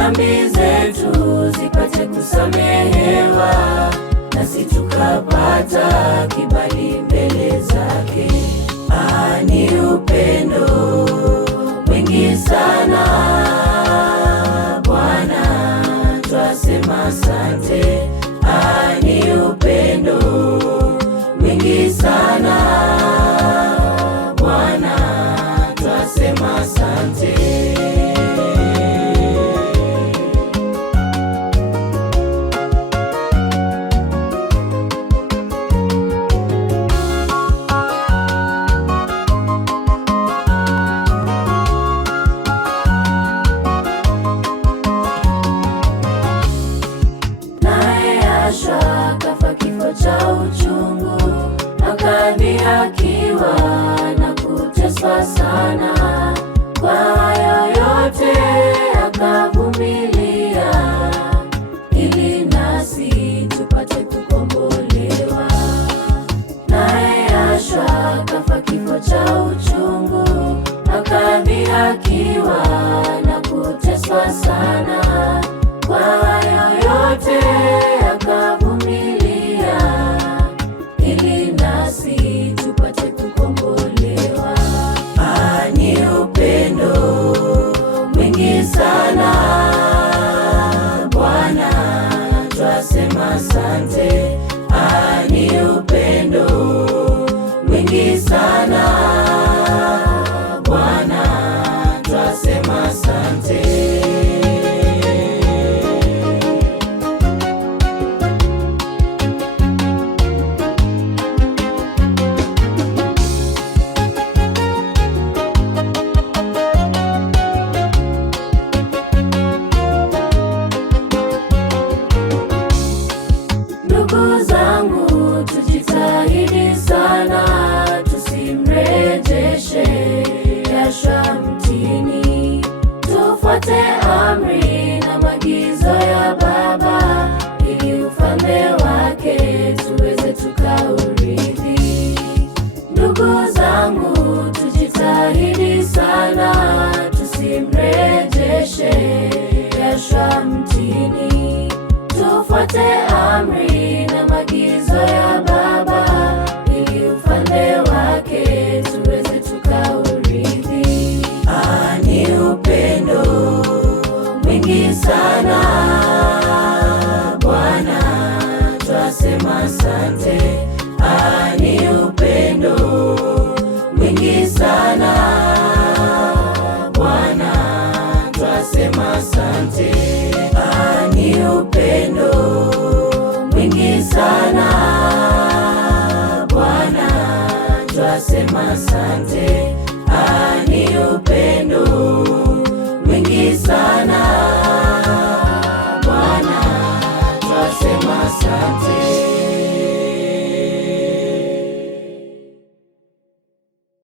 dhambi zetu zipate kusamehewa, nasi tukapata kibali mbele zake. Ni upendo mwingi sana Bwana, twasema asante. Ni upendo mwingi sana Bwana, twasema asante. Kafa kifo cha uchungu, akadhihakiwa na kuteswa sana. Kwa hayo yote akavumilia, ili nasi tupate kukombolewa. Naye Yahshua kafa kifo cha uchungu, akadhihakiwa na kuteswa sana. Kwa hayo yote akavumilia, ili nasi tupate kukombolewa. Ni upendo mwingi sana Bwana, twasema asante. Ni upendo mwingi sana Bwana, twasema asante. Ndugu zangu, tujitahidi sana tusimrejeshe Yahshua mtini. Tufuate amri na maagizo ya Baba, ili ufalme wake tuweze tukaurithi. Ndugu zangu, tujitahidi sana tusimrejeshe Yahshua mtini. Tufuate amri na maagizo ya Baba,